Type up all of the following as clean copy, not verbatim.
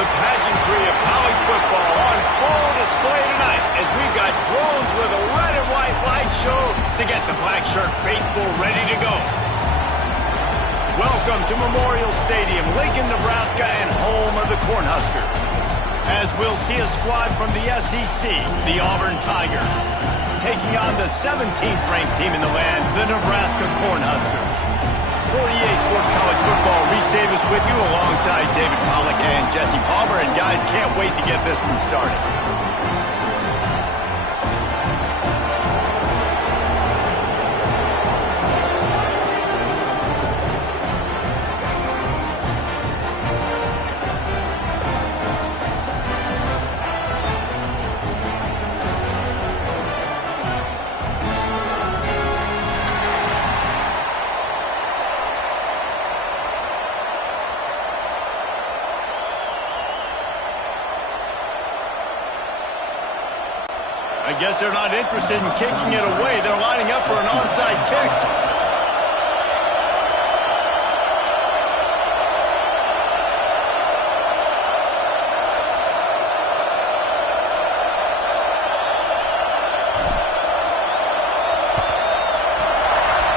The pageantry of college football on full display tonight as we've got drones with a red and white light show to get the black shirt faithful ready to go. Welcome to Memorial Stadium, Lincoln, Nebraska, and home of the Cornhuskers. As we'll see a squad from the SEC, the Auburn Tigers, taking on the 17th ranked team in the land, the Nebraska Cornhuskers. For EA Sports College Football, Reese Davis with you alongside David Pollack and Jesse Palmer. And guys, can't wait to get this one started. I guess they're not interested in kicking it away. They're lining up for an onside kick.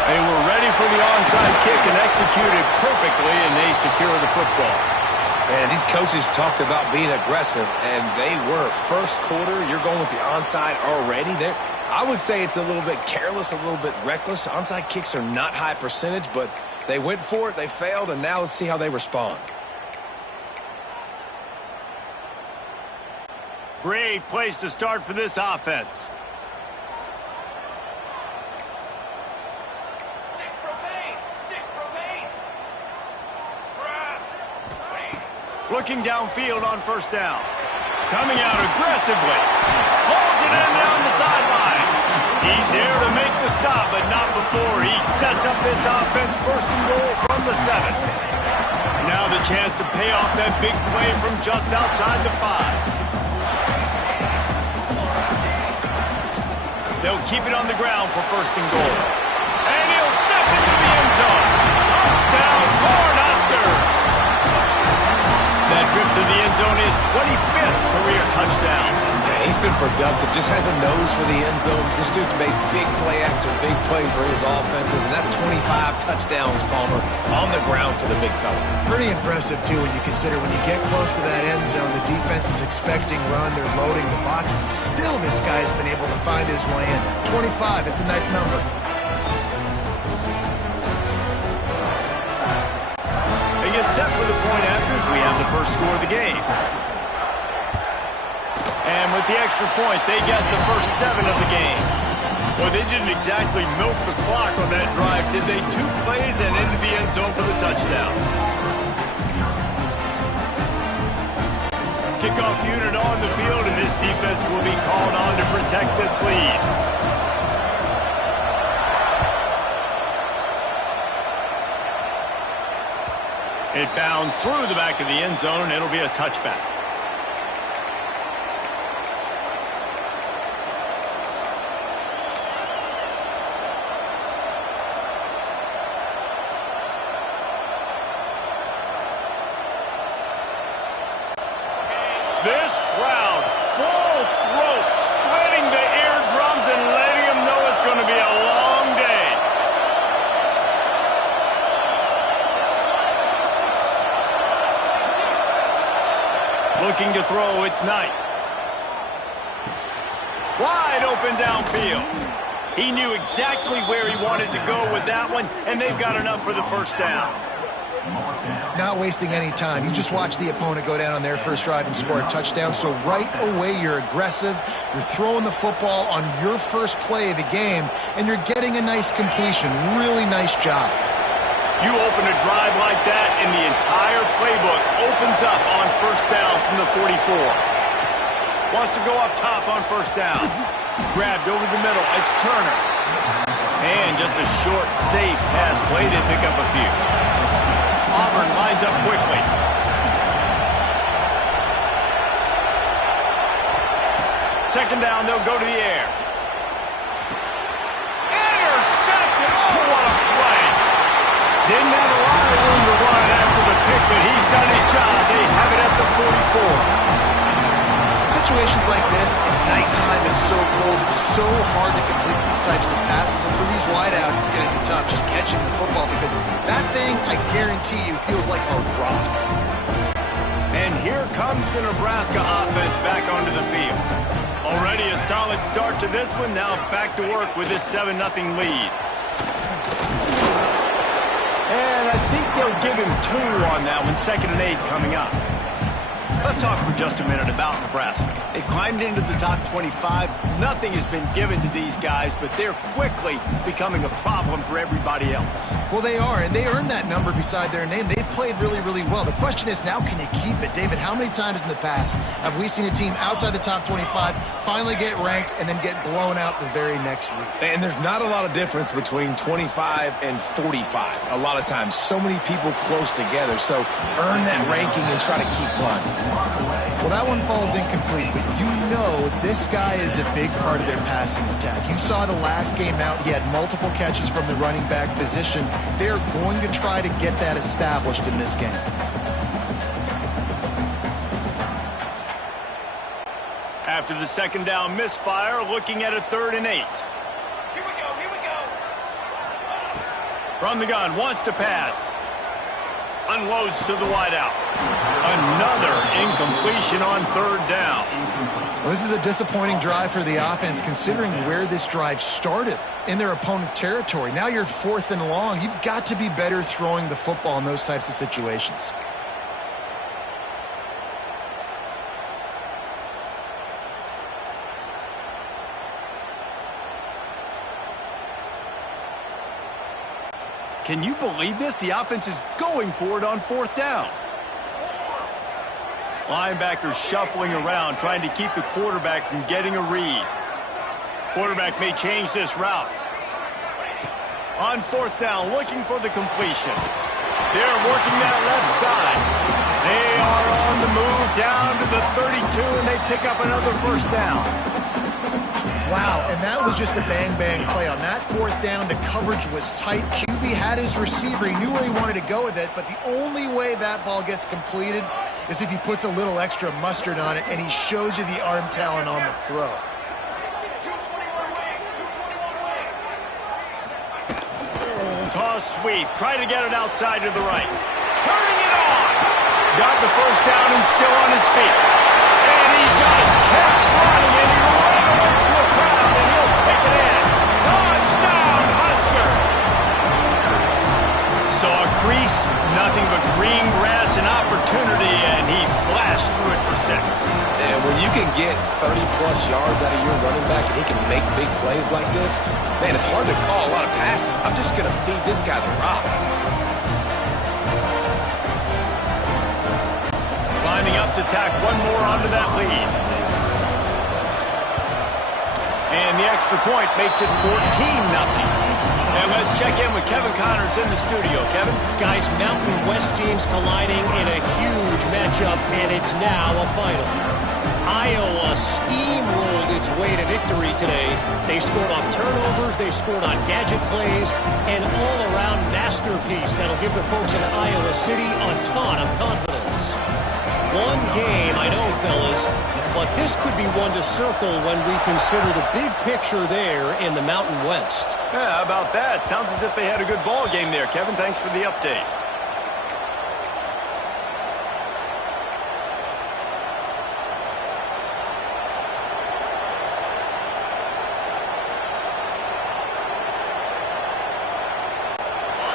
They were ready for the onside kick and executed perfectly, and they secure the football. And these coaches talked about being aggressive, and they were. First quarter, you're going with the onside already. I would say it's a little bit careless, a little bit reckless. Onside kicks are not high percentage, but they went for it, they failed, and now let's see how they respond. Great place to start for this offense. Looking downfield on first down. Coming out aggressively. Pulls it in down the sideline. He's there to make the stop, but not before he sets up this offense first and goal from the 7. Now the chance to pay off that big play from just outside the 5. They'll keep it on the ground for first and goal. And he'll step into the end zone. Touchdown, Cornhuskers! That trip to the end zone is 25th career touchdown. Yeah, he's been productive, just has a nose for the end zone. This dude's made big play after big play for his offenses, and that's 25 touchdowns, Palmer, on the ground for the big fella. Pretty impressive, too, when you consider when you get close to that end zone, the defense is expecting run, they're loading the box. Still, this guy's been able to find his way in. 25, it's a nice number. Set for the point after as we have the first score of the game. And with the extra point, they get the first 7 of the game. Well, they didn't exactly milk the clock on that drive, did they? 2 plays and into the end zone for the touchdown. Kickoff unit on the field, and this defense will be called on to protect this lead. It bounds through the back of the end zone, and it'll be a touchback. This crowd, full throat, splitting the eardrums and letting them know it's going to be a long day. Looking to throw, it's Knight. Wide open downfield. He knew exactly where he wanted to go with that one, and they've got enough for the first down. Not wasting any time. You just watch the opponent go down on their first drive and score a touchdown. So right away, you're aggressive. You're throwing the football on your first play of the game, and you're getting a nice completion. Really nice job. You open a drive like that, and the entire playbook opens up on first down from the 44. Wants to go up top on first down. Grabbed over the middle. It's Turner. And just a short, safe pass play to pick up a few. Auburn lines up quickly. Second down, they'll go to the air. Intercepted! Oh, what a play! Didn't have a lot of room to run after the pick, but he's done his job. They have it at the 44. situations like this, it's nighttime, it's so cold, it's so hard to complete these types of passes. And for these wideouts, it's going to be tough just catching the football because that thing, I guarantee you, feels like a rock. And here comes the Nebraska offense back onto the field. Already a solid start to this one. Now back to work with this 7-0 lead. And I think they'll give him 2 on that one. 2nd and 8 coming up. Let's talk for just a minute about Nebraska. They've climbed into the top 25. Nothing has been given to these guys, but they're quickly becoming a problem for everybody else. Well, they are, and they earned that number beside their name. They've played really, really well. The question is, now can you keep it? David, how many times in the past have we seen a team outside the top 25 finally get ranked and then get blown out the very next week? And there's not a lot of difference between 25 and 45. A lot of times, so many people close together. So earn that ranking and try to keep climbing. Well, that one falls incomplete, but you know this guy is a big part of their passing attack. You saw the last game out. He had multiple catches from the running back position. They're going to try to get that established in this game. After the 2nd down misfire, looking at a 3rd and 8. Here we go. From the gun, wants to pass. Unloads to the wideout. Another incompletion on 3rd down. Well, this is a disappointing drive for the offense considering where this drive started in their opponent territory. Now you're 4th and long. You've got to be better throwing the football in those types of situations. Can you believe this? The offense is going for it on 4th down. Linebackers shuffling around, trying to keep the quarterback from getting a read. Quarterback may change this route. On 4th down, looking for the completion. They're working that left side. They are on the move down to the 32, and they pick up another 1st down. Wow, and that was just a bang-bang play. On that 4th down, the coverage was tight. QB had his receiver. He knew where he wanted to go with it, but the only way that ball gets completed is if he puts a little extra mustard on it, and he shows you the arm talent on the throw. Toss sweep. Try to get it outside to the right. Turning it on. Got the 1st down and still on his feet. And he just kept running, and he ran away from the crowd, and he'll take it in. Touchdown, Husker! Saw a crease, nothing but green grass and opportunity, and he flashed through it for 6. And when you can get 30-plus yards out of your running back and he can make big plays like this, man, it's hard to call a lot of passes. I'm just going to feed this guy the rock. Lining up to tack one more onto that lead. And the extra point makes it 14-0. And let's check in with Kevin Connors in the studio. Kevin? Guys, Mountain West teams colliding in a huge matchup, and it's now a final. Iowa steamrolled its way to victory today. They scored off turnovers, they scored on gadget plays, an all-around masterpiece that'll give the folks in Iowa City a ton of confidence. One game, I know, fellas, but this could be one to circle when we consider the big picture there in the Mountain West. Yeah, how about that? Sounds as if they had a good ball game there, Kevin. Thanks for the update.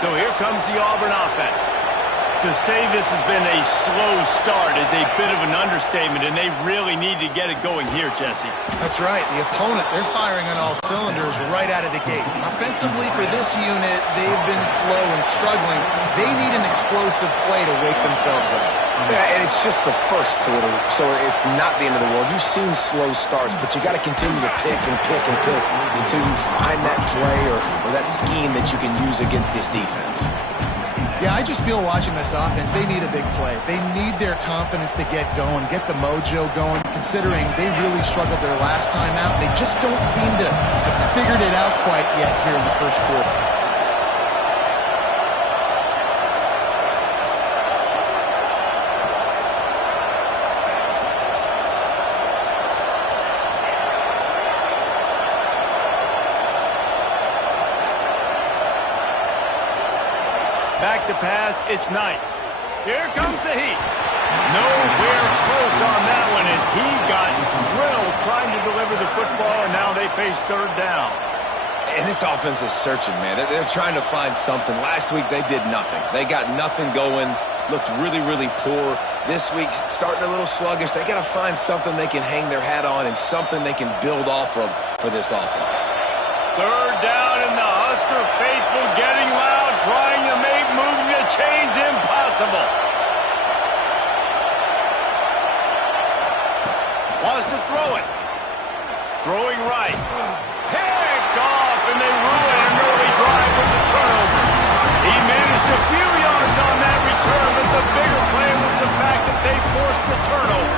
So here comes the Auburn offense. To say this has been a slow start is a bit of an understatement, and they really need to get it going here, Jesse. That's right. The opponent, they're firing on all cylinders right out of the gate. Offensively, for this unit, they've been slow and struggling. They need an explosive play to wake themselves up. Yeah, and it's just the first quarter, so it's not the end of the world. You've seen slow starts, but you got to continue to pick and pick and pick until you find that play or that scheme that you can use against this defense. Yeah, I just feel watching this offense, they need a big play. They need their confidence to get going, get the mojo going, considering they really struggled their last time out. They just don't seem to have figured it out quite yet here in the first quarter. Back to pass, it's Knight. Here comes the heat. Nowhere close on that one as he got drilled trying to deliver the football, and now they face third down. And this offense is searching, man. They're trying to find something. Last week, they did nothing. They got nothing going, looked really, really poor. This week, starting a little sluggish. They got to find something they can hang their hat on and something they can build off of for this offense. Third down, and the Husker faithful getting loud, trying to make moving the chains impossible. Wants to throw it. Throwing right. Picked off, and they ruin an early drive with the turnover. He managed a few yards on that return, but the bigger play was the fact that they forced the turnover.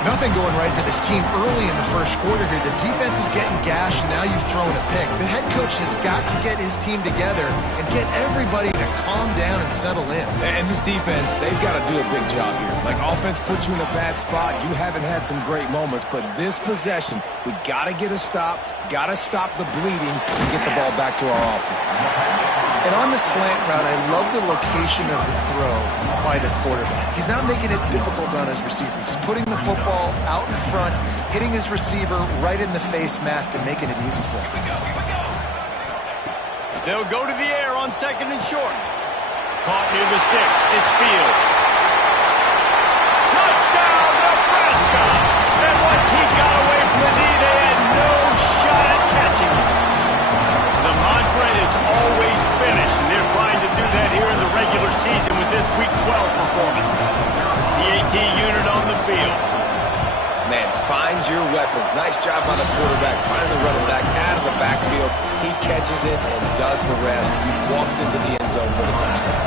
Nothing going right for this team early in the first quarter here. The defense is getting gashed, and now you've thrown a pick. The head coach has got to get his team together and get everybody to calm down and settle in. And this defense, they've got to do a big job here. Like, offense puts you in a bad spot. You haven't had some great moments, but this possession, we got to get a stop, got to stop the bleeding, and get the ball back to our offense. And on the slant route, I love the location of the throw by the quarterback. He's not making it difficult on his receiver. He's putting the football out in front, hitting his receiver right in the face mask and making it easy for him. They'll go to the air on second and short. Caught near the sticks. It's Fields. Touchdown, Nebraska! And once he got away from the knee, they had no shot at catching him. The mantra is always finish, and they're trying to do that here in the regular season with this Week 12 performance. The AT unit on the field. Man, find your weapons. Nice job by the quarterback, finding the running back out of the backfield. He catches it and does the rest. Walks into the end zone for the touchdown.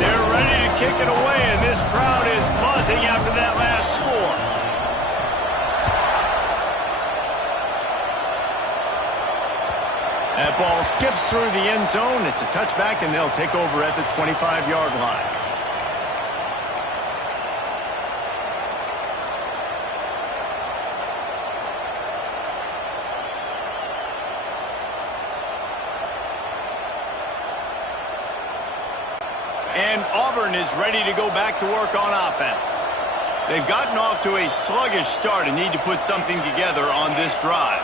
They're ready to kick it away, and this crowd is buzzing after that last score. That ball skips through the end zone. It's a touchback, and they'll take over at the 25-yard line. And Auburn is ready to go back to work on offense. They've gotten off to a sluggish start and need to put something together on this drive.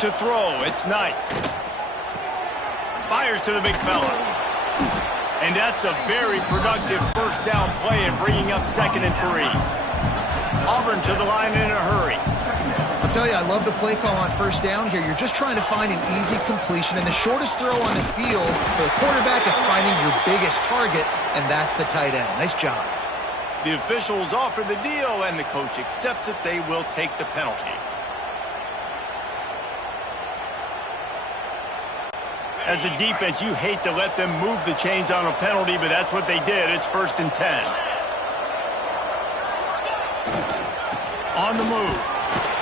To throw, it's Knight. Fires to the big fella. And that's a very productive first down play in bringing up 2nd and 3. Auburn to the line in a hurry. I'll tell you, I love the play call on first down here. You're just trying to find an easy completion, and the shortest throw on the field for the quarterback is finding your biggest target, and that's the tight end. Nice job. The officials offer the deal, and the coach accepts it. They will take the penalty. As a defense, you hate to let them move the chains on a penalty, but that's what they did. It's 1st and 10. On the move.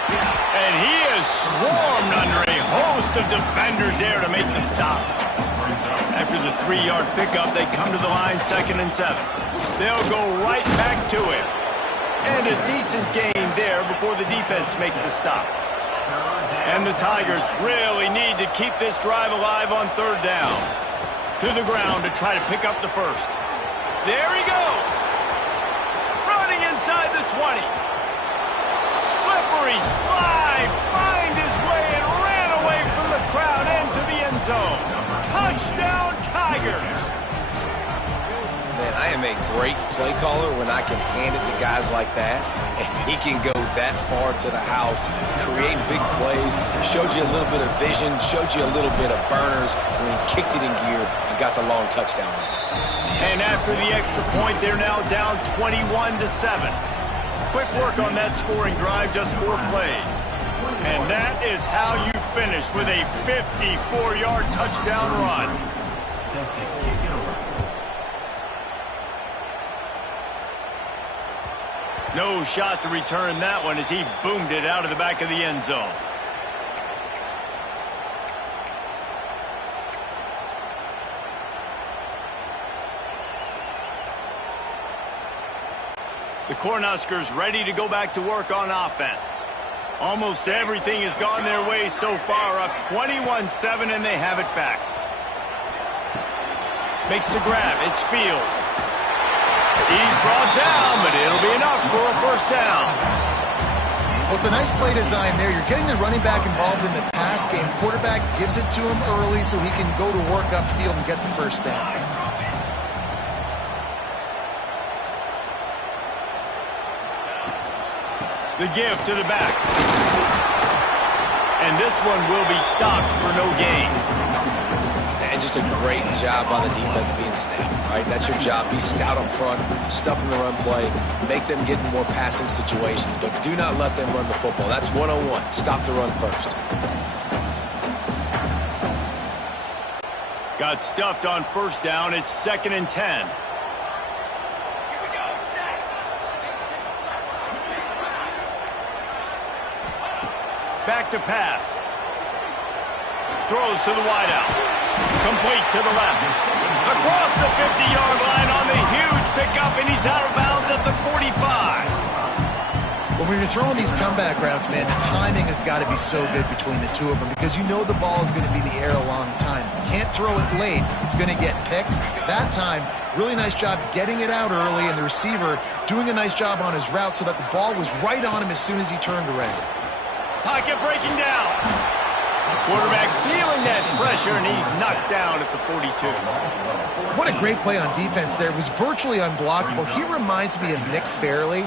And he is swarmed under a host of defenders there to make the stop. After the 3-yard pickup, they come to the line 2nd and 7. They'll go right back to him. And a decent gain there before the defense makes the stop. And the Tigers really need to keep this drive alive on 3rd down. To the ground to try to pick up the first. There he goes. Running inside the 20. Slippery slide. Find his way and ran away from the crowd into the end zone. Touchdown, Tigers. Man, I am a great play caller when I can hand it to guys like that. And he can go that far to the house, create big plays, showed you a little bit of vision, showed you a little bit of burners when he kicked it in gear and got the long touchdown. And after the extra point, they're now down 21-7. Quick work on that scoring drive, just 4 plays. And that is how you finish with a 54-yard touchdown run. No shot to return that one as he boomed it out of the back of the end zone. The Cornhuskers ready to go back to work on offense. Almost everything has gone their way so far, up 21-7, and they have it back. Makes the grab. It's Fields. He's brought down, but it'll be enough for a first down. Well, it's a nice play design there. You're getting the running back involved in the pass game. Quarterback gives it to him early so he can go to work upfield and get the first down. The give to the back. And this one will be stopped for no gain. And just a great job by the defense being stout, right? That's your job. Be stout up front, stuff in the run play, make them get in more passing situations, but do not let them run the football. That's 101. Stop the run first. Got stuffed on first down. It's 2nd and 10. Back to pass. Throws to the wideout. Complete to the left. Across the 50-yard line on the huge pickup, and he's out of bounds at the 45. Well, when you're throwing these comeback routes, man, the timing has got to be so good between the two of them because you know the ball is going to be in the air a long time. You can't throw it late. It's going to get picked. That time, really nice job getting it out early, and the receiver doing a nice job on his route so that the ball was right on him as soon as he turned around. Pocket breaking down. Quarterback feeling that pressure, and he's knocked down at the 42. What a great play on defense there. It was virtually unblockable. He reminds me of Nick Fairley,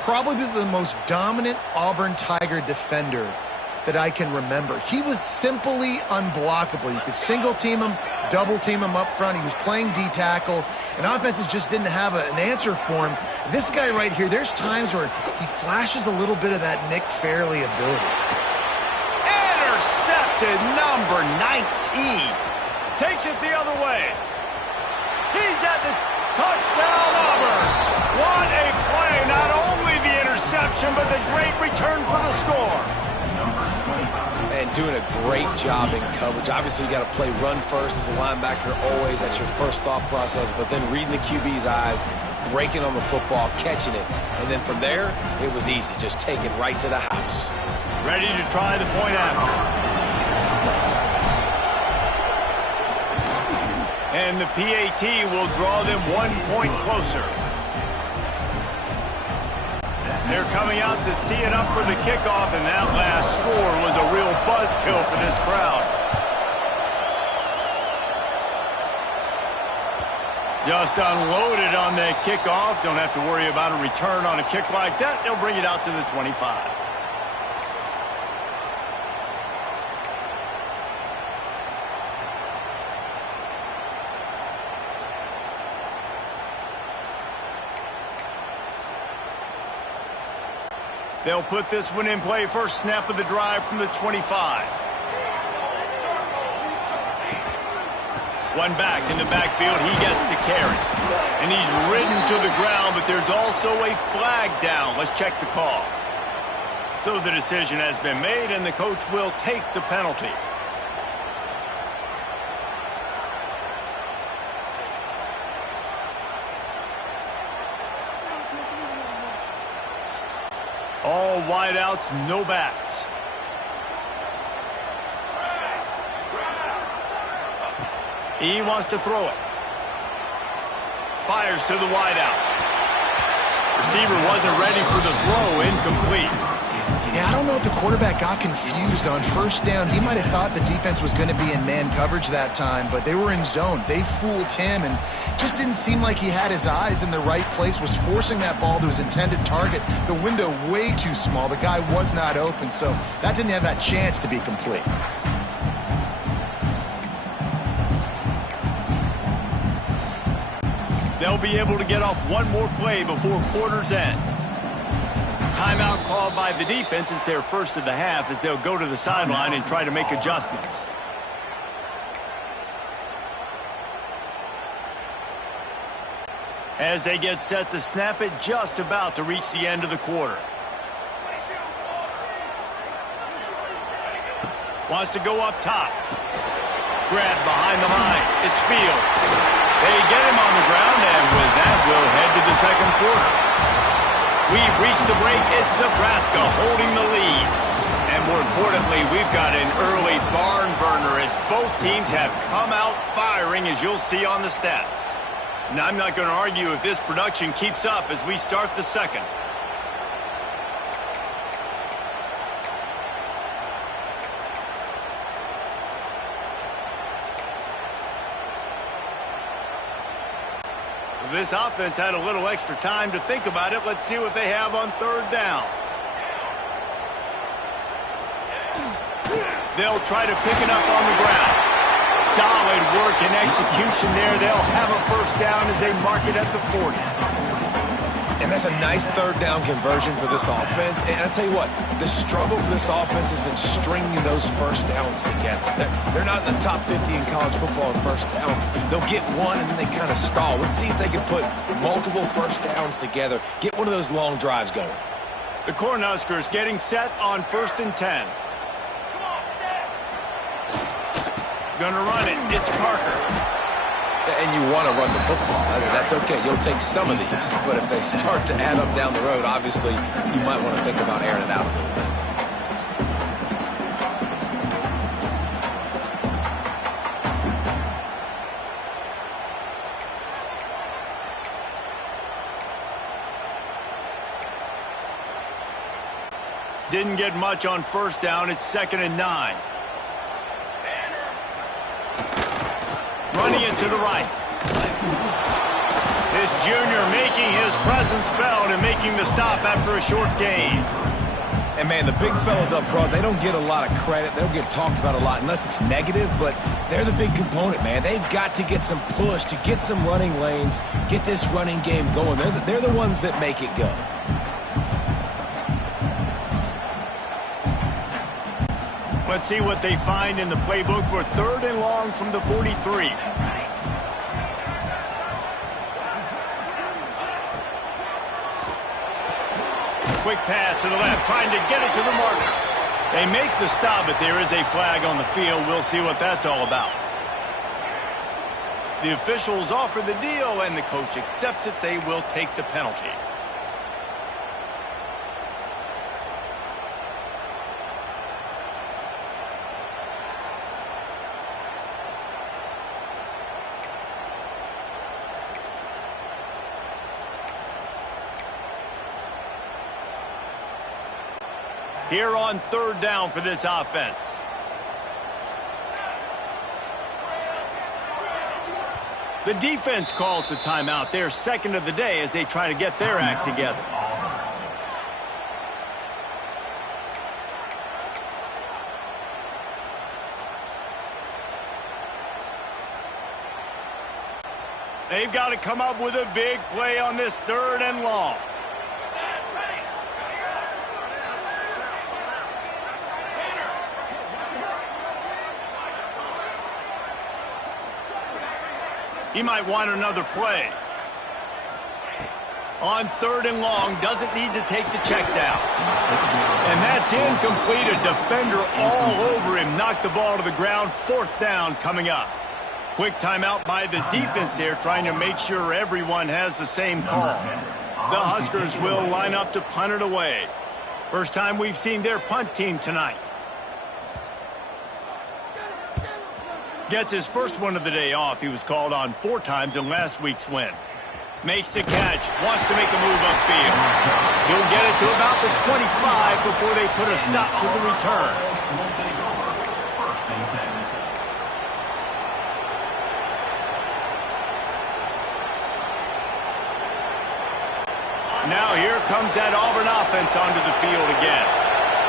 probably the most dominant Auburn Tiger defender that I can remember. He was simply unblockable. You could single team him, double team him up front. He was playing D-tackle, and offenses just didn't have an answer for him. This guy right here, there's times where he flashes a little bit of that Nick Fairley ability. Intercepted, number 19. Takes it the other way. He's at the touchdown, Auburn. What a play. Not only the interception, but the great return for the score. And doing a great job in coverage. Obviously, you got to play run first as a linebacker always. That's your first thought process. But then reading the QB's eyes, breaking on the football, catching it. And then from there, it was easy. Just take it right to the house. Ready to try the point after. And the PAT will draw them 1 point closer. They're coming out to tee it up for the kickoff, and that last score was a real buzzkill for this crowd. Just unloaded on that kickoff. Don't have to worry about a return on a kick like that. They'll bring it out to the 25. They'll put this one in play. First snap of the drive from the 25. One back in the backfield. He gets the carry. And he's ridden to the ground, but there's also a flag down. Let's check the call. So the decision has been made, and the coach will take the penalty. All wideouts, no backs. He wants to throw it. Fires to the wideout. Receiver wasn't ready for the throw. Incomplete. Yeah, I don't know if the quarterback got confused on first down. He might have thought the defense was going to be in man coverage that time, but they were in zone. They fooled him and just didn't seem like he had his eyes in the right place, was forcing that ball to his intended target. The window way too small. The guy was not open, so that didn't have that chance to be complete. They'll be able to get off one more play before quarter's end. Timeout called by the defense. It's their first of the half as they'll go to the sideline and try to make adjustments. As they get set to snap it, just about to reach the end of the quarter. Wants to go up top. Grab behind the line. It's Fields. They get him on the ground, and with that, we'll head to the second quarter. We've reached the break. It's Nebraska holding the lead. importantly, we've got an early barn burner as both teams have come out firing, as you'll see on the stats. And I'm not going to argue if this production keeps up as we start the second. This offense had a little extra time to think about it. Let's see what they have on third down. They'll try to pick it up on the ground. Solid work and execution there. They'll have a first down as they mark it at the 40. And that's a nice third down conversion for this offense. And I'll tell you what, the struggle for this offense has been stringing those first downs together. They're not in the top 50 in college football in first downs. They'll get one and then they kind of stall. Let's see if they can put multiple first downs together, get one of those long drives going. The Cornhuskers getting set on 1st and 10. Gonna run it. It's Parker. And you want to run the football. That's okay. You'll take some of these. But if they start to add up down the road, obviously, you might want to think about airing it out a little bit. Didn't get much on first down. It's 2nd and 9. Running it to the right. This junior making his presence felt and making the stop after a short gain. And, man, the big fellas up front, they don't get a lot of credit. They don't get talked about a lot unless it's negative, but they're the big component, man. They've got to get some push, to get some running lanes, get this running game going. They're the ones that make it go. Let's see what they find in the playbook for 3rd and long from the 43. Quick pass to the left, trying to get it to the marker. They make the stop, but there is a flag on the field. We'll see what that's all about. The officials offer the deal, and the coach accepts it. They will take the penalty. Here on 3rd down for this offense. The defense calls the timeout. They're 2nd of the day as they try to get their act together. They've got to come up with a big play on this 3rd and long. He might want another play. On 3rd and long, doesn't need to take the check down. And that's incomplete. A defender all over him. Knocked the ball to the ground. 4th down coming up. Quick timeout by the defense there, trying to make sure everyone has the same call. The Huskers will line up to punt it away. First time we've seen their punt team tonight. Gets his first one of the day off. He was called on 4 times in last week's win. Makes the catch. Wants to make a move upfield. He'll get it to about the 25 before they put a stop to the return. Now here comes that Auburn offense onto the field again.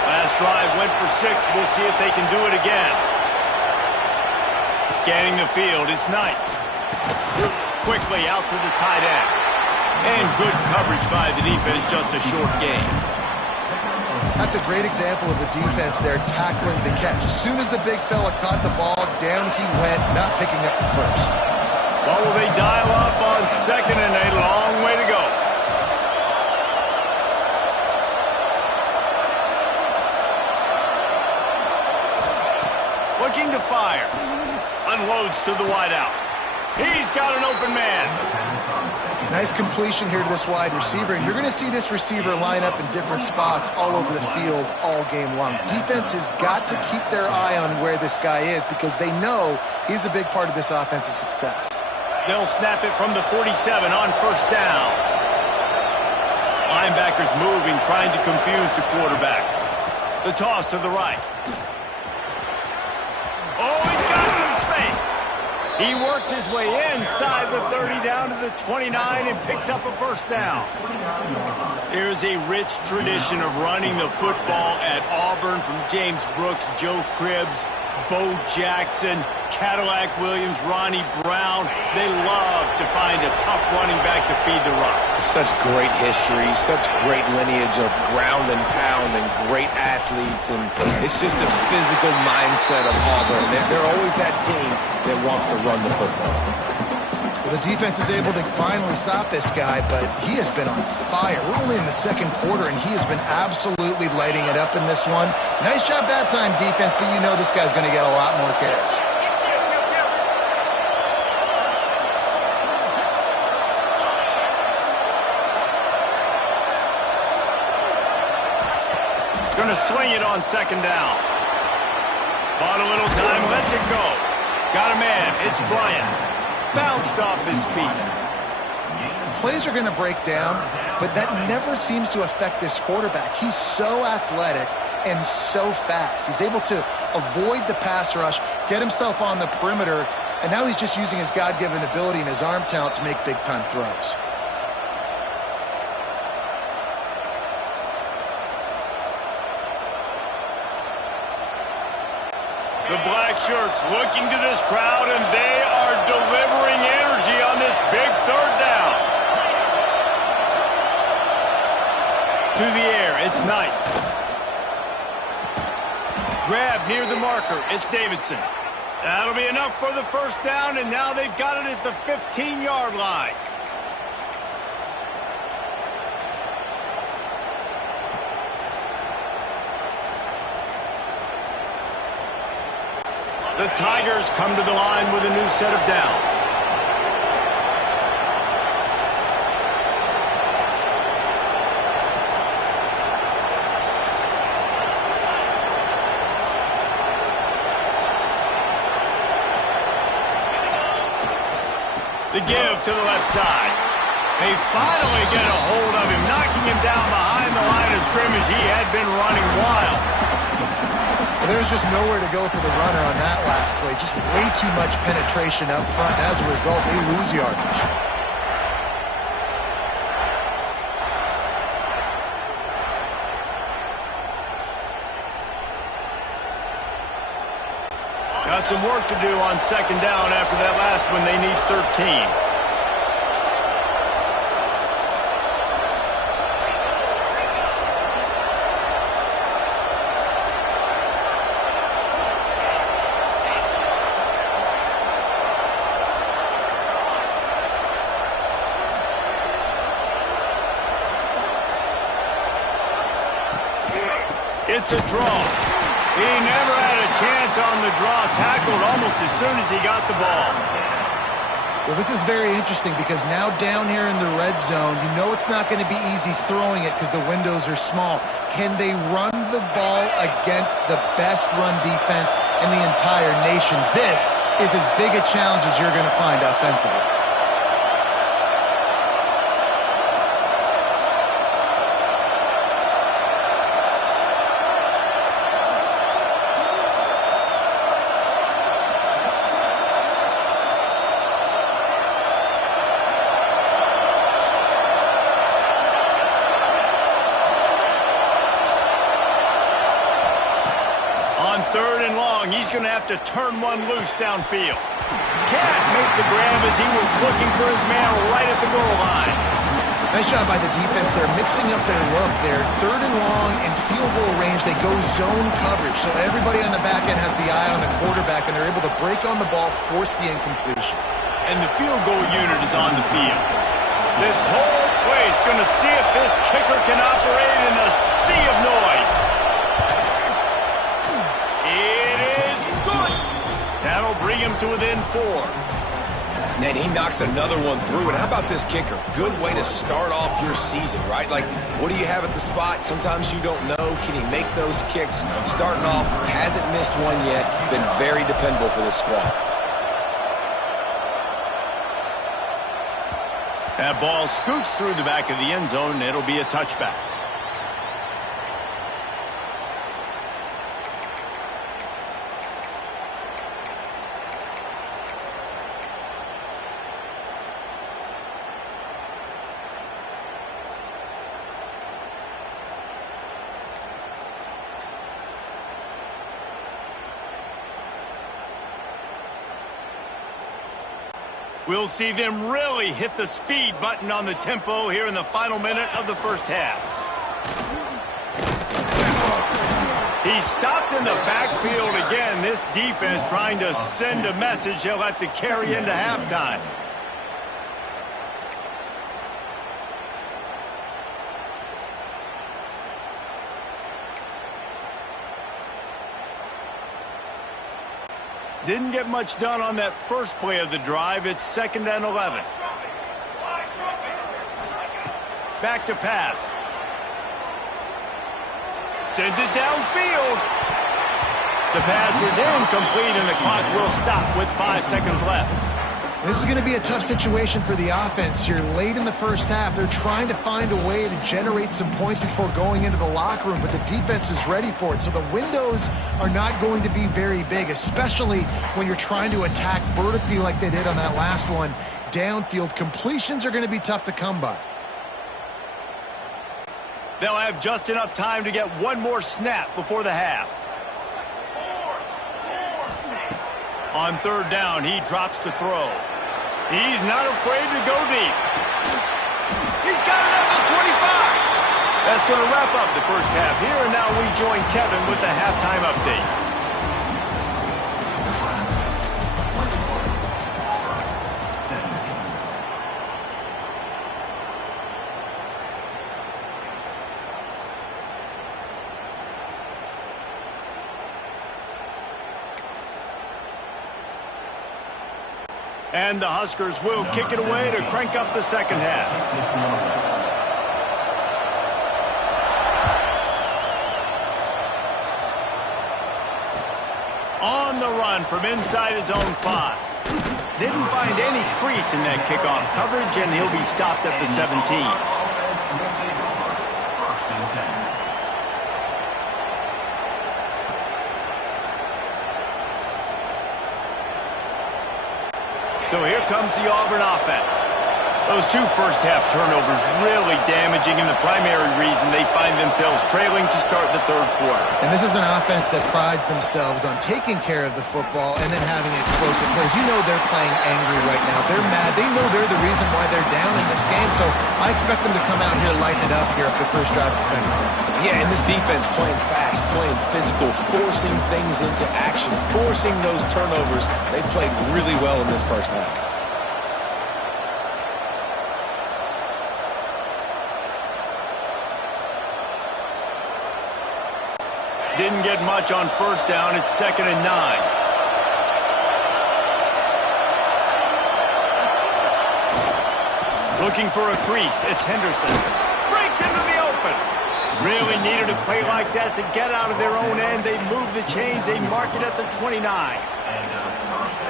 Last drive went for 6. We'll see if they can do it again. Scanning the field, it's Knight. Quickly out to the tight end. And good coverage by the defense, just a short gain. That's a great example of the defense there tackling the catch. As soon as the big fella caught the ball, down he went, not picking up the first. Well, will they dial up on 2nd and a long way to go? Looking to fire. Unloads to the wideout. He's got an open man. Nice completion here to this wide receiver, and you're going to see this receiver line up in different spots all over the field all game long. Defense has got to keep their eye on where this guy is because they know he's a big part of this offense's success. They'll snap it from the 47 on first down. Linebackers moving, trying to confuse the quarterback. The toss to the right. Oh, he's got some space. He works his way inside the 30 down to the 29 and picks up a first down. There's a rich tradition of running the football at Auburn from James Brooks, Joe Cribbs, Bo Jackson, Cadillac Williams, Ronnie Brown. They love to find a tough running back to feed the run. Such great history, such great lineage of ground and pound and great athletes, and it's just a physical mindset of Auburn. They're always that team that wants to run the football. Well, the defense is able to finally stop this guy, but he has been on fire. We're only in the second quarter, and he has been absolutely lighting it up in this one. Nice job that time, defense, but you know this guy's going to get a lot more carries. Going to swing it on second down. Bought a little time, lets it go. Got a man, it's Bryant. Bounced off his feet. Plays are going to break down, but that never seems to affect this quarterback. He's so athletic and so fast. He's able to avoid the pass rush, get himself on the perimeter, and now he's just using his God-given ability and his arm talent to make big-time throws. The black shirts looking to this crowd, and they are delivering energy on this big third down. To the air, it's Knight. Grab near the marker, it's Davidson. That'll be enough for the first down, and now they've got it at the 15-yard line. The Tigers come to the line with a new set of downs. The give to the left side. They finally get a hold of him, knocking him down behind the line of scrimmage. He had been running wild. There's just nowhere to go for the runner on that last play. Just way too much penetration up front. As a result, they lose yardage. Got some work to do on second down after that last one. They need 13. It's a draw. He never had a chance on the draw. Tackled almost as soon as he got the ball. Well, this is very interesting because now down here in the red zone, you know it's not going to be easy throwing it because the windows are small. Can they run the ball against the best run defense in the entire nation? This is as big a challenge as you're going to find offensively. Third and long, he's going to have to turn one loose downfield. Can't make the grab as he was looking for his man right at the goal line. Nice job by the defense. They're mixing up their look. They're third and long in field goal range. They go zone coverage, so everybody on the back end has the eye on the quarterback, and they're able to break on the ball, force the incompletion. And the field goal unit is on the field. This whole place going to see if this kicker can operate in a sea of noise. It is good. That'll bring him to within 4. And he knocks another one through. And how about this kicker? Good way to start off your season, right? Like, what do you have at the spot? Sometimes you don't know. Can he make those kicks? Starting off, hasn't missed one yet. Been very dependable for this squad. That ball scoots through the back of the end zone, and it'll be a touchback. We'll see them really hit the speed button on the tempo here in the final minute of the first half. He's stopped in the backfield again. This defense trying to send a message he'll have to carry into halftime. Didn't get much done on that first play of the drive. It's 2nd and 11. Back to pass. Sends it downfield. The pass is incomplete, and the clock will stop with 5 seconds left. This is going to be a tough situation for the offense here. Late in the first half, they're trying to find a way to generate some points before going into the locker room, but the defense is ready for it. So the windows are not going to be very big, especially when you're trying to attack vertically like they did on that last one. Downfield completions are going to be tough to come by. They'll have just enough time to get one more snap before the half. On 3rd down, he drops to throw. He's not afraid to go deep. He's got it up to 25. That's going to wrap up the first half here, and now we join Kevin with the halftime update. And the Huskers will kick it away to crank up the second half. On the run from inside his own 5. Didn't find any crease in that kickoff coverage, and he'll be stopped at the 17. So here comes the Auburn offense. Those 2 first-half turnovers really damaging, and the primary reason they find themselves trailing to start the 3rd quarter. And this is an offense that prides themselves on taking care of the football and then having explosive plays. You know they're playing angry right now. They're mad. They know they're the reason why they're down in this game, so I expect them to come out here lighten it up here for the first drive of the second half. Yeah, and this defense playing fast, playing physical, forcing things into action, forcing those turnovers. They played really well in this first half. Didn't get much on 1st down. It's 2nd and 9. Looking for a crease. It's Henderson. Breaks into the open. Really needed a play like that to get out of their own end. They move the chains. They mark it at the 29.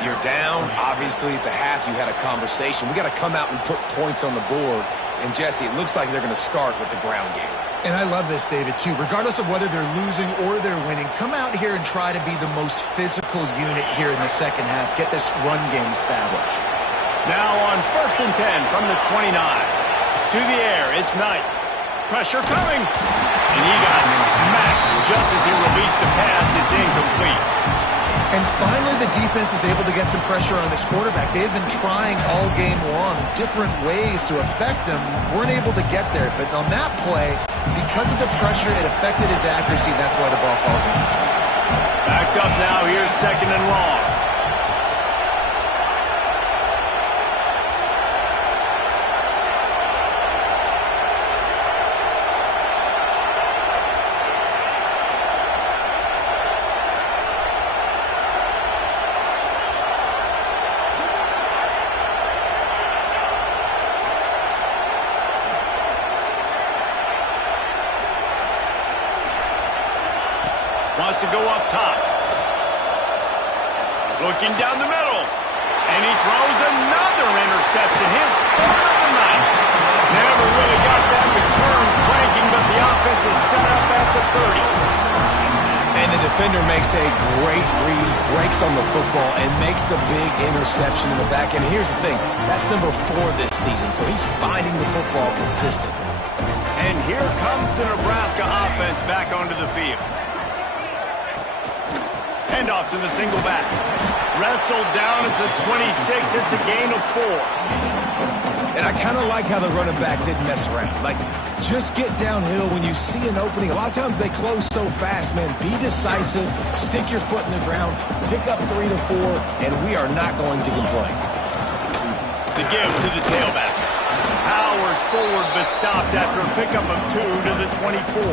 You're down. Obviously, at the half, you had a conversation. We got to come out and put points on the board. And, Jesse, it looks like they're going to start with the ground game. And I love this, David, too. Regardless of whether they're losing or they're winning, come out here and try to be the most physical unit here in the second half. Get this run game established. Now on 1st and 10 from the 29. To the air, it's Knight. Pressure coming. And he got smacked just as he released the pass. It's incomplete. And finally, the defense is able to get some pressure on this quarterback. They had been trying all game long different ways to affect him. Weren't able to get there. But on that play, because of the pressure, it affected his accuracy, and that's why the ball falls in. Backed up now. Here's 2nd and long. Wants to go up top. Looking down the middle. And he throws another interception. His third of the night. Never really got that return cranking, but the offense is set up at the 30. And the defender makes a great read, breaks on the football, and makes the big interception in the back. And here's the thing, that's number 4 this season, so he's finding the football consistently. And here comes the Nebraska offense back onto the field. Hand off to the single back. Wrestled down at the 26. It's a gain of 4. And I kind of like how the running back didn't mess around. Like, just get downhill when you see an opening. A lot of times they close so fast, man. Be decisive, stick your foot in the ground, pick up 3 to 4, and we are not going to complain. The give to the tailback. Powers forward, but stopped after a pickup of 2 to the 24.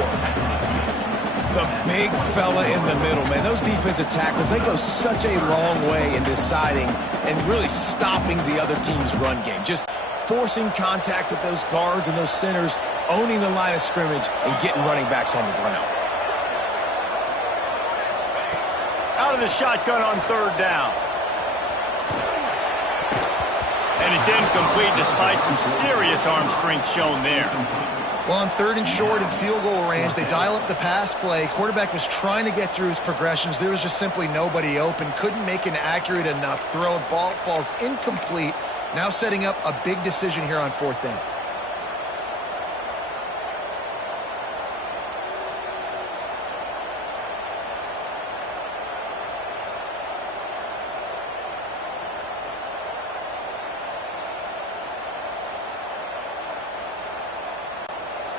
The big fella in the middle, man. Those defensive tackles, they go such a long way in deciding and really stopping the other team's run game. Just forcing contact with those guards and those centers, owning the line of scrimmage, and getting running backs on the ground. Out of the shotgun on 3rd down. And it's incomplete despite some serious arm strength shown there. Well, on 3rd and short and field goal range, they dial up the pass play. Quarterback was trying to get through his progressions. There was just simply nobody open. Couldn't make an accurate enough throw. Ball falls incomplete. Now setting up a big decision here on 4th down.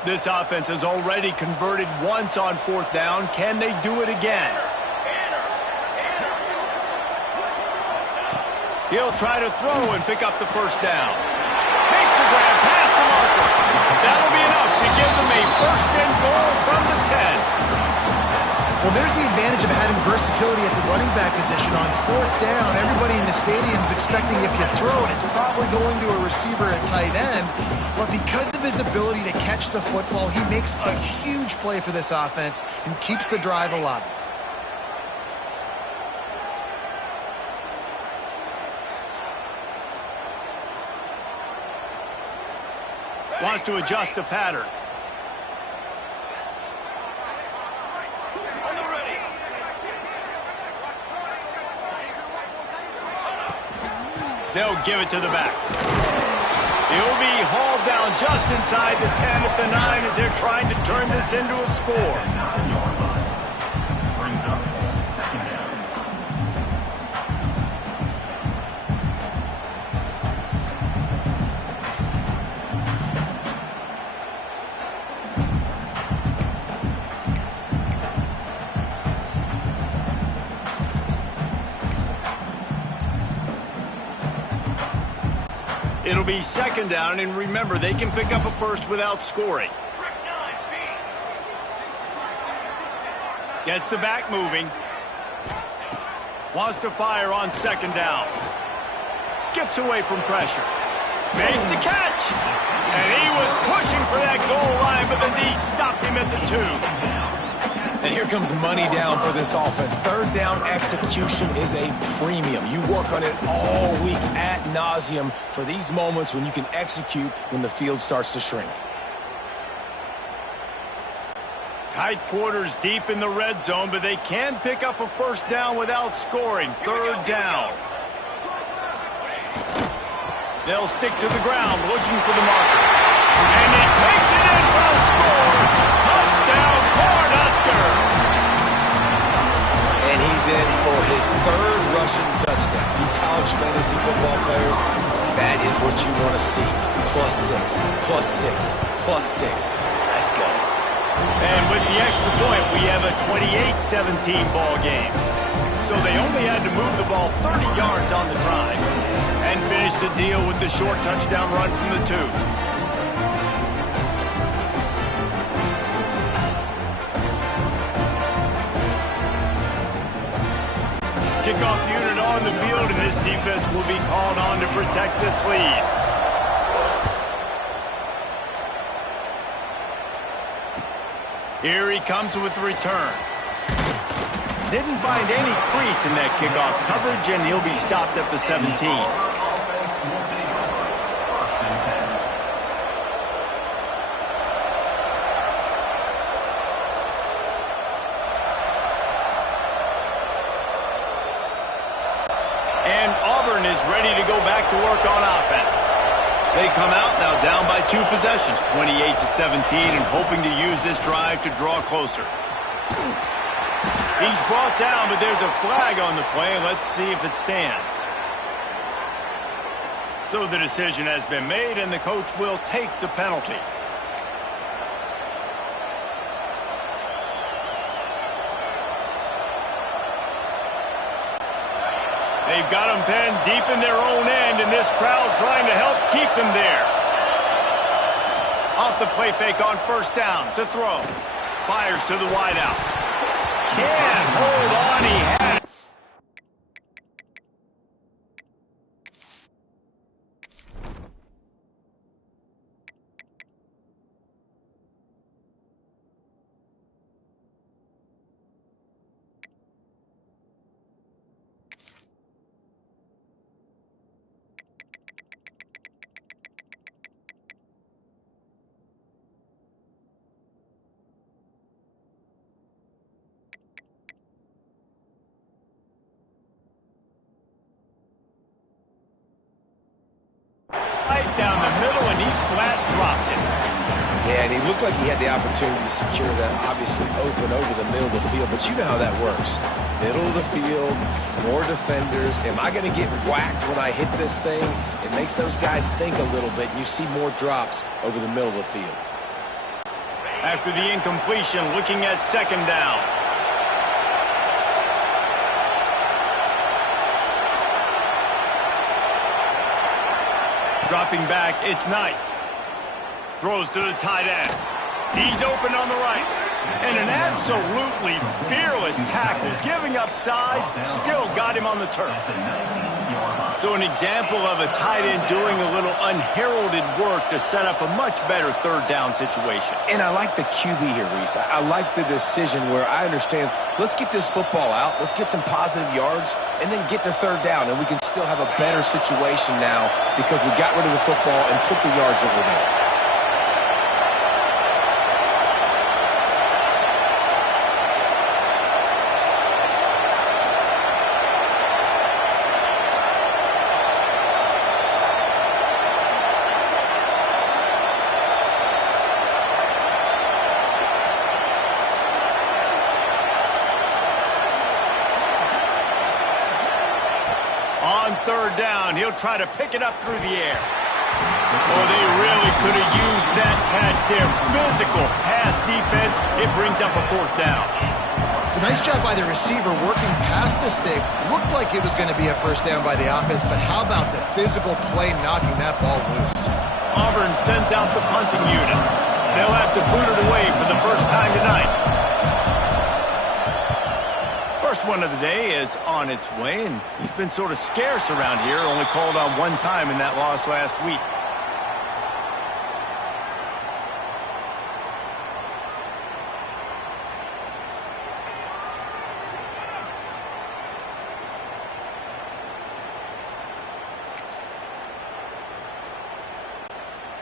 This offense has already converted once on 4th down. Can they do it again? He'll try to throw and pick up the 1st down. Makes the grab past the marker. That'll be enough to give them a 1st and goal from the 10. Well, there's the advantage of having versatility at the running back position. On 4th down, everybody in the stadium is expecting if you throw it, it's probably going to a receiver at tight end. But because of his ability to catch the football, he makes a huge play for this offense and keeps the drive alive. Wants to adjust the pattern. They'll give it to the back. He'll be hauled down just inside the 10 at the 9 as they're trying to turn this into a score. It'll be 2nd down, and remember, they can pick up a 1st without scoring. Gets the back moving. Wants to fire on 2nd down. Skips away from pressure. Makes the catch. And he was pushing for that goal line, but the D stopped him at the 2. And here comes money down for this offense. 3rd down execution is a premium. You work on it all week ad nauseum for these moments when you can execute when the field starts to shrink. Tight quarters deep in the red zone, but they can pick up a 1st down without scoring. 3rd down. They'll stick to the ground looking for the marker. And he takes it in for a score. Touchdown, Cornhuskers. And he's in for his 3rd rushing touchdown. You college fantasy football players, that is what you want to see. +6, +6, +6. Let's go. And with the extra point, we have a 28-17 ball game. So they only had to move the ball 30 yards on the drive and finish the deal with the short touchdown run from the 2. Kickoff unit on the field, and this defense will be called on to protect this lead. Here he comes with the return. didn't find any crease in that kickoff coverage, and he'll be stopped at the 17. And Auburn is ready to go back to work on offense. They come out now down by 2 possessions, 28-17, and hoping to use this drive to draw closer. He's brought down, but there's a flag on the play. Let's see if it stands. So the decision has been made, and the coach will take the penalty. They've got them pinned deep in their own end, and this crowd trying to help keep them there. Off the play fake on first down to throw. Fires to the wideout. Can't hold on. He had it. Right down the middle, and he flat dropped it. Yeah, and he looked like he had the opportunity to secure that, obviously open over the middle of the field, but you know how that works. Middle of the field, more defenders. Am I going to get whacked when I hit this thing? It makes those guys think a little bit. You see more drops over the middle of the field. After the incompletion, looking at second down. Dropping back, it's Knight. Throws to the tight end. He's open on the right. And an absolutely fearless tackle. Giving up size, still got him on the turf. So an example of a tight end doing a little unheralded work to set up a much better third down situation. And I like the QB here, Reese. I like the decision where I understand, let's get this football out, let's get some positive yards, and then get to third down, and we can still have a better situation now because we got rid of the football and took the yards that were there. On third down, he'll try to pick it up through the air. Oh, they really could have used that catch there. Physical pass defense. It brings up a fourth down. It's a nice job by the receiver working past the sticks. Looked like it was going to be a first down by the offense, but how about the physical play knocking that ball loose? Auburn sends out the punting unit. They'll have to boot it away for the first time tonight. First one of the day is on its way, and he's been sort of scarce around here, only called on one time in that loss last week.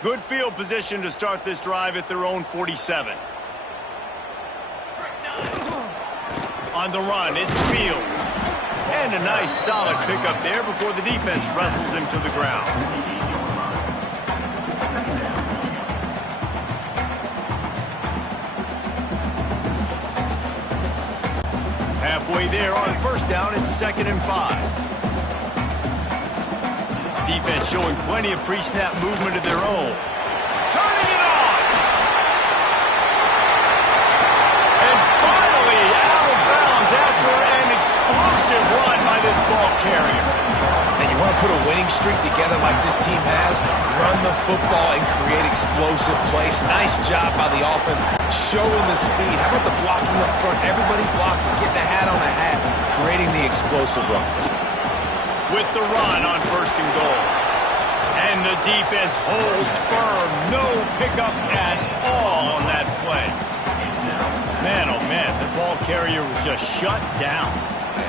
Good field position to start this drive at their own 47. On the run, it's Fields. And a nice solid pickup there before the defense wrestles him to the ground. Halfway there on first down, it's 2nd and 5. Defense showing plenty of pre-snap movement of their own. Turning it on! And finally, out of bounds after an explosive run by this ball carrier. And you want to put a winning streak together like this team has, run the football and create explosive plays. Nice job by the offense, showing the speed. How about the blocking up front? Everybody blocking, getting a hat on a hat, creating the explosive run. With the run on 1st and goal. And the defense holds firm. No pickup at all on that play. Man, oh man, the ball carrier was just shut down.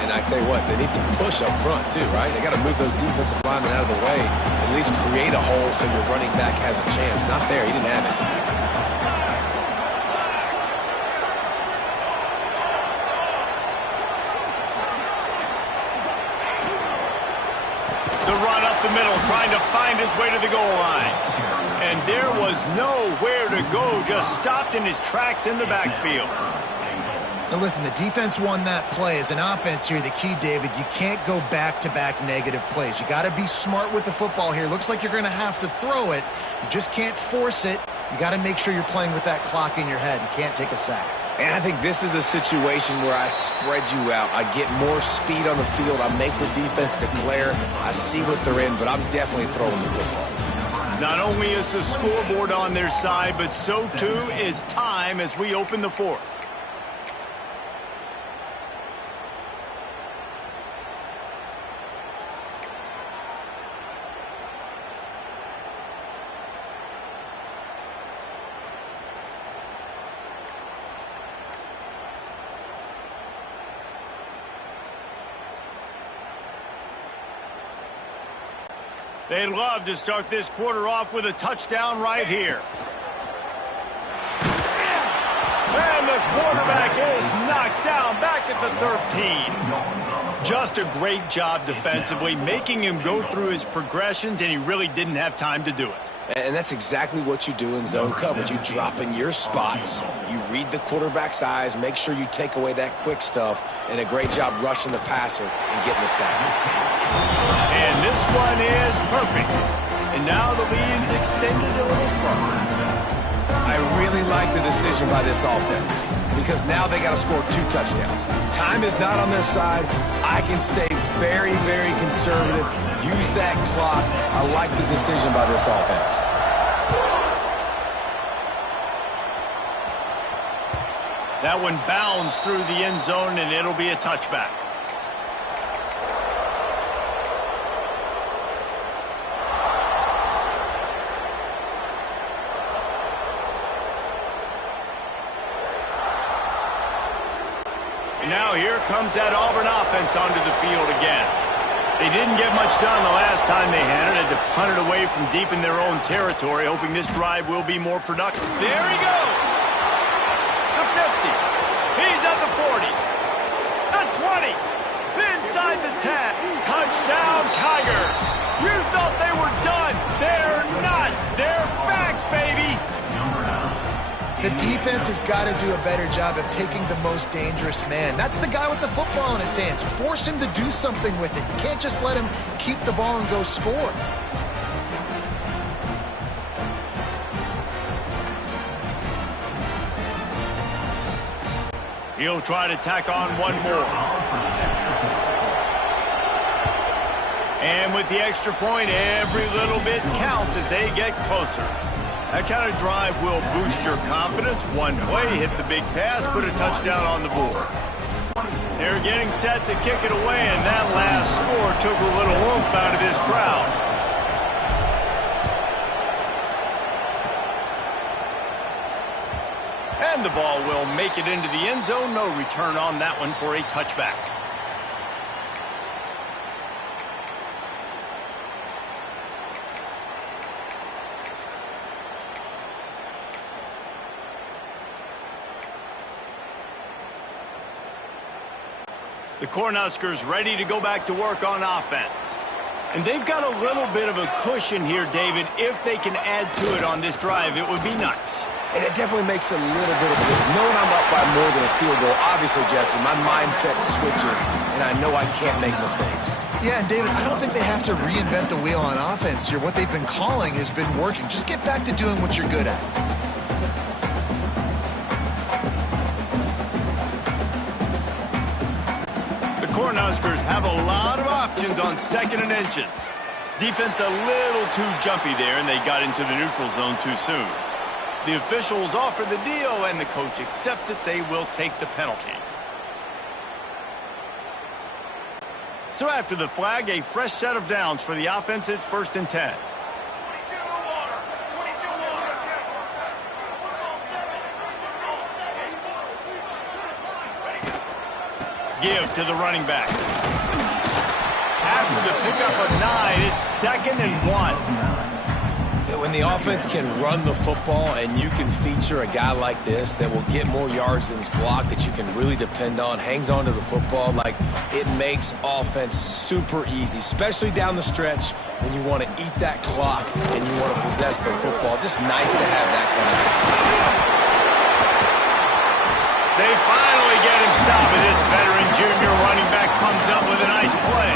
And I tell you what, they need some push up front too, right? They got to move those defensive linemen out of the way, at least create a hole so your running back has a chance. Not there. He didn't have it. The run up the middle, trying to find his way to the goal line. And there was nowhere to go, just stopped in his tracks in the backfield. Now listen, the defense won that play. As an offense here, the key, David, you can't go back-to-back negative plays. You got to be smart with the football here. Looks like you're going to have to throw it. You just can't force it. You got to make sure you're playing with that clock in your head. You can't take a sack. And I think this is a situation where I spread you out. I get more speed on the field. I make the defense declare. I see what they're in, but I'm definitely throwing the football. Not only is the scoreboard on their side, but so too is time as we open the fourth. They'd love to start this quarter off with a touchdown right here. And the quarterback is knocked down back at the 13. Just a great job defensively, making him go through his progressions, and he really didn't have time to do it. And that's exactly what you do in zone coverage. You drop in your spots, you read the quarterback's eyes, make sure you take away that quick stuff, and a great job rushing the passer and getting the sack. And this one is perfect. And now the lead is extended a little further. I really like the decision by this offense because now they got to score 2 touchdowns. Time is not on their side. I can stay very, very conservative, use that clock. I like the decision by this offense. That one bounds through the end zone, and it'll be a touchback. Now here comes that Auburn offense onto the field again. They didn't get much done the last time they had it. Had to punt it away from deep in their own territory, hoping this drive will be more productive. There he goes! The 50. He's at the 40. The 20. Inside the 10. Touchdown, Tigers! You thought they were done. They're not. They're back, baby! The defense has got to do a better job of taking the most dangerous man. That's the guy with the football in his hands. Force him to do something with it. You can't just let him keep the ball and go score. He'll try to tack on one more. And with the extra point, every little bit counts as they get closer. That kind of drive will boost your confidence. One play, hit the big pass, put a touchdown on the board. They're getting set to kick it away, and that last score took a little oomph out of this crowd. And the ball will make it into the end zone. No return on that one for a touchback. The Cornhuskers ready to go back to work on offense. And they've got a little bit of a cushion here, David. If they can add to it on this drive, it would be nice. And it definitely makes a little bit of a difference. Knowing I'm up by more than a field goal, obviously, Jesse, my mindset switches, and I know I can't make mistakes. Yeah, and David, I don't think they have to reinvent the wheel on offense here. What they've been calling has been working. Just get back to doing what you're good at. Cornhuskers have a lot of options on 2nd and inches. Defense a little too jumpy there, and they got into the neutral zone too soon. The officials offer the deal, and the coach accepts it. They will take the penalty. So after the flag, a fresh set of downs for the offense. It's 1st and 10. give to the running back. After the pickup of 9, it's 2nd and 1. When the offense can run the football and you can feature a guy like this that will get more yards than his block, that you can really depend on, hangs on to the football, like, it makes offense super easy, especially down the stretch when you want to eat that clock and you want to possess the football. Just nice to have that kind of thing. They finally get him stopped, and this veteran junior running back comes up with a nice play.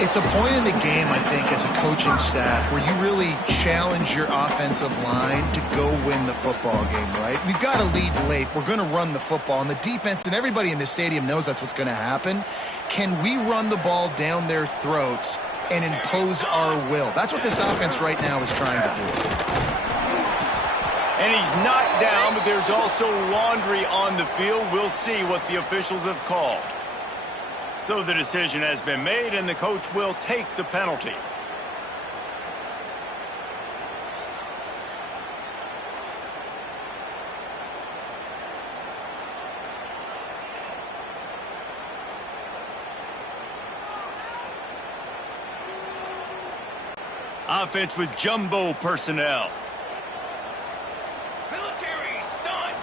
It's a point in the game, I think, as a coaching staff, where you really challenge your offensive line to go win the football game, right? We've got to lead late. We're going to run the football. And the defense, and everybody in the stadium knows that's what's going to happen. Can we run the ball down their throats and impose our will? That's what this offense right now is trying to do. And he's knocked down, but there's also laundry on the field. We'll see what the officials have called. So the decision has been made, and the coach will take the penalty. Offense with jumbo personnel. Military stunt.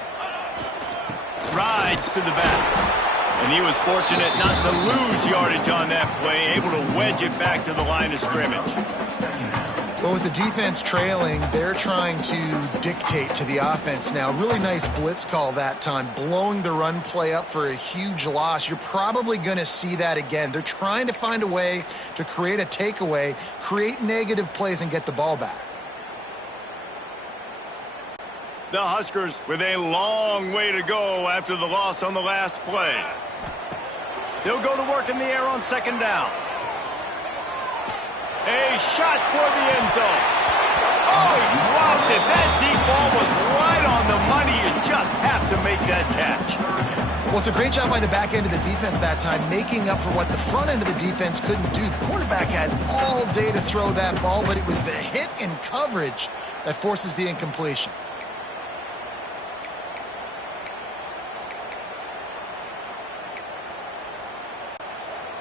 Rides to the back. And he was fortunate not to lose yardage on that play, able to wedge it back to the line of scrimmage. Well, with the defense trailing, they're trying to dictate to the offense now. Really nice blitz call that time, blowing the run play up for a huge loss. You're probably going to see that again. They're trying to find a way to create a takeaway, create negative plays, and get the ball back. The Huskers with a long way to go after the loss on the last play. They'll go to work in the air on 2nd down. A shot toward the end zone. Oh, he dropped it. That deep ball was right on the money. You just have to make that catch. Well, it's a great job by the back end of the defense that time, making up for what the front end of the defense couldn't do. The quarterback had all day to throw that ball, but it was the hit in coverage that forces the incompletion.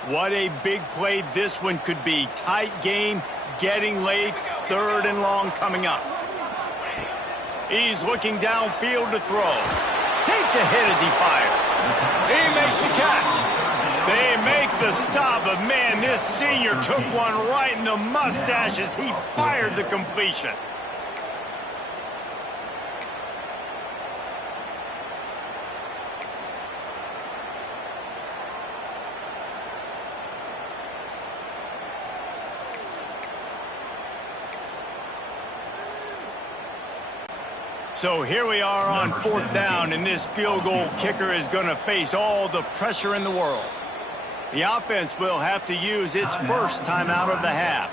What a big play this one could be. Tight game, getting late, 3rd and long coming up. He's looking downfield to throw. Takes a hit as he fires. He makes the catch. They make the stop, but man, this senior took one right in the mustache as he fired the completion. So here we are on 4th down, and this field goal kicker is going to face all the pressure in the world. The offense will have to use its first timeout of the half.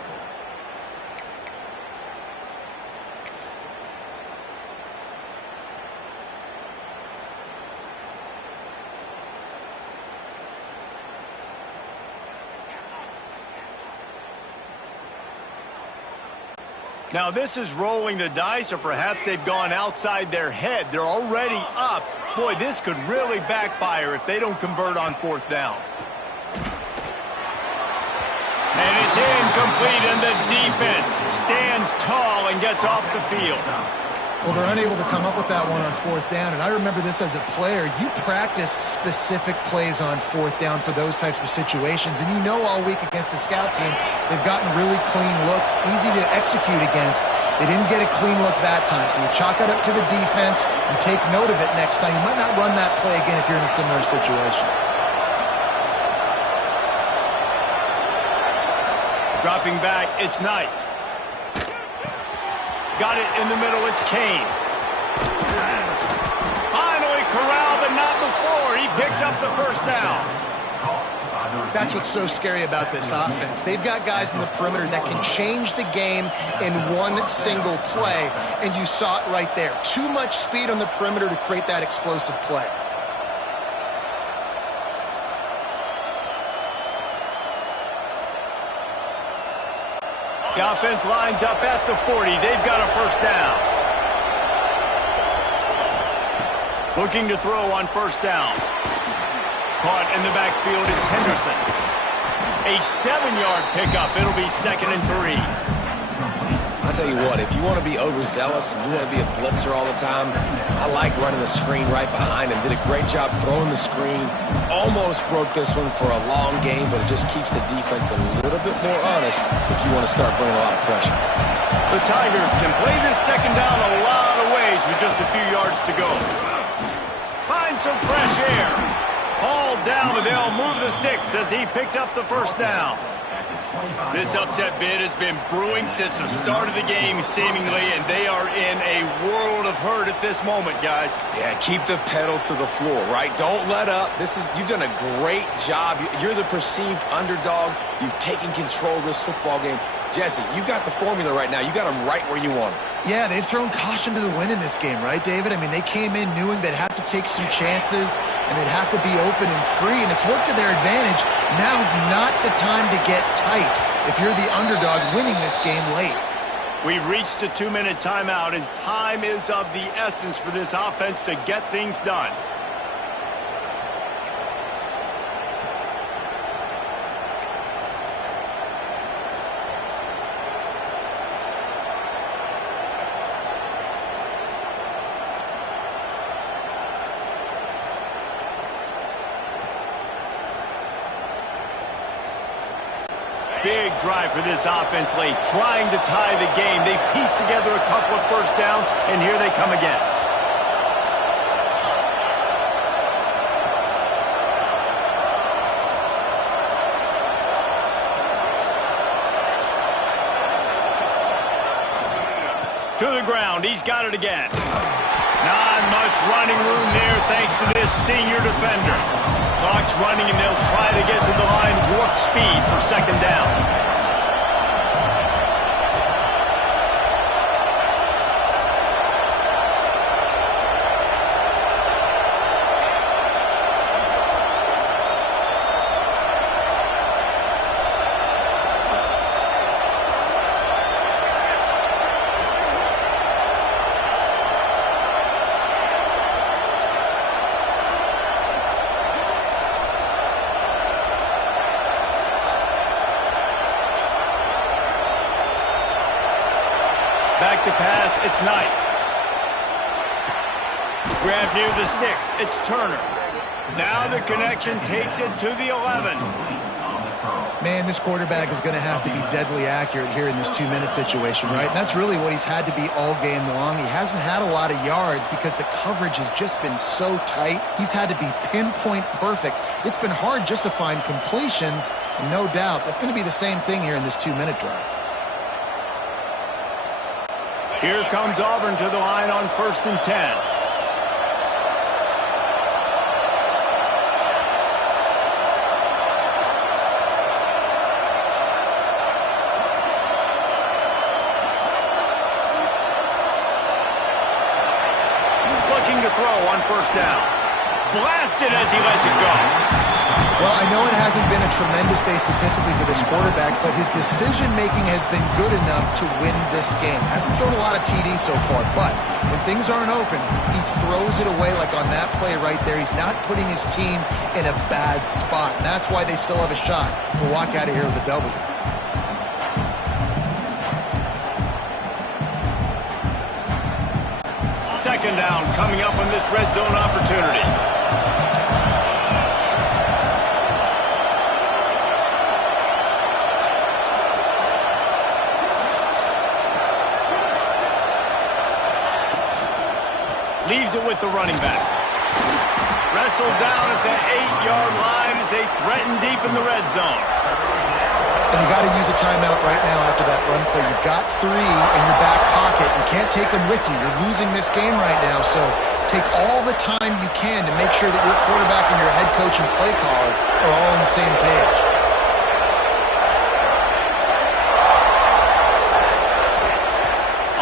Now, this is rolling the dice, or perhaps they've gone outside their head. They're already up. Boy, this could really backfire if they don't convert on 4th down. And it's incomplete, and the defense stands tall and gets off the field. Well, they're unable to come up with that one on 4th down, and I remember this as a player. You practice specific plays on 4th down for those types of situations, and you know all week against the scout team, they've gotten really clean looks, easy to execute against. They didn't get a clean look that time, so you chalk it up to the defense and take note of it next time. You might not run that play again if you're in a similar situation. Dropping back, it's Knight. Got it in the middle, it's Kane. Finally corralled, but not before. He picked up the 1st down. That's what's so scary about this offense. They've got guys in the perimeter that can change the game in one single play, and you saw it right there. Too much speed on the perimeter to create that explosive play. The offense lines up at the 40. They've got a 1st down. Looking to throw on 1st down. caught in the backfield. It's Henderson. A 7-yard pickup. It'll be 2nd and 3. I'll tell you what, if you want to be overzealous and you want to be a blitzer all the time, I like running the screen right behind him. Did a great job throwing the screen. Almost broke this one for a long game, but it just keeps the defense a little bit more honest if you want to start bringing a lot of pressure. The Tigers can play this 2nd down a lot of ways with just a few yards to go. Find some fresh air. Hauled down, and they'll move the sticks as he picks up the 1st down. This upset bid has been brewing since the start of the game, seemingly, and they are in a world of hurt at this moment, guys. Yeah, keep the pedal to the floor, right? Don't let up. You've done a great job. You're the perceived underdog. You've taken control of this football game. Jesse, you got the formula right now. You got them right where you want them. Yeah, they've thrown caution to the wind in this game, right, David? I mean, they came in knowing they'd have to take some chances and they'd have to be open and free, and it's worked to their advantage. Now is not the time to get tight if you're the underdog winning this game late. We've reached the 2-minute timeout, and time is of the essence for this offense to get things done. Big drive for this offense late, trying to tie the game. They pieced together a couple of 1st downs, and here they come again. To the ground, he's got it again. Not much running room there thanks to this senior defender. Clock's running, and they'll try to get to the line warp speed for 2nd down. Back to pass, it's Knight. Grab near the sticks, it's Turner. Now the connection takes it to the 11. Man, this quarterback is going to have to be deadly accurate here in this 2-minute situation, right? And that's really what he's had to be all game long. He hasn't had a lot of yards because the coverage has just been so tight. He's had to be pinpoint perfect. It's been hard just to find completions, and no doubt that's going to be the same thing here in this 2-minute drive. Here comes Auburn to the line on 1st and 10. Looking to throw on 1st down. Blasted as he lets it go. Well, I know it hasn't been a tremendous day statistically for this quarterback, but his decision-making has been good enough to win this game. Hasn't thrown a lot of TDs so far, but when things aren't open, he throws it away like on that play right there. He's not putting his team in a bad spot, and that's why they still have a shot to walk out of here with a W. Second down coming up on this red zone opportunity. Leaves it with the running back. Wrestled down at the 8-yard line as they threaten deep in the red zone. And you got to use a timeout right now after that run play. You've got 3 in your back pocket. You can't take them with you. You're losing this game right now, so take all the time you can to make sure that your quarterback and your head coach and play caller are all on the same page.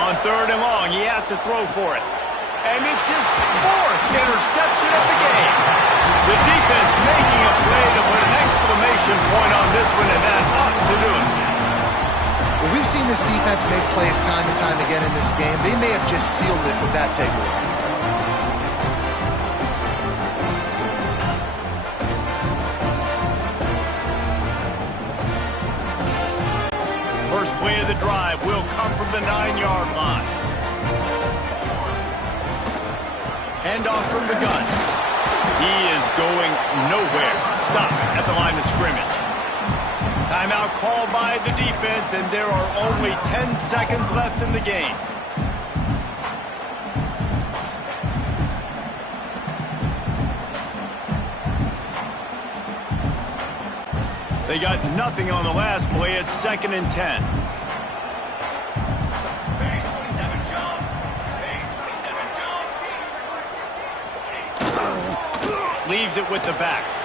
On 3rd and long, he has to throw for it. And it's his 4th interception of the game. The defense making a play to put an exclamation point on this one, and that ought to do it. Well, we've seen this defense make plays time and time again in this game. They may have just sealed it with that takeaway. of the drive will come from the 9-yard line. Handoff from the gun. He is going nowhere. Stop at the line of scrimmage. Timeout called by the defense, and there are only 10 seconds left in the game. They got nothing on the last play. It's 2nd and 10. Base 27, John. Base 27, John. Leaves it with the back.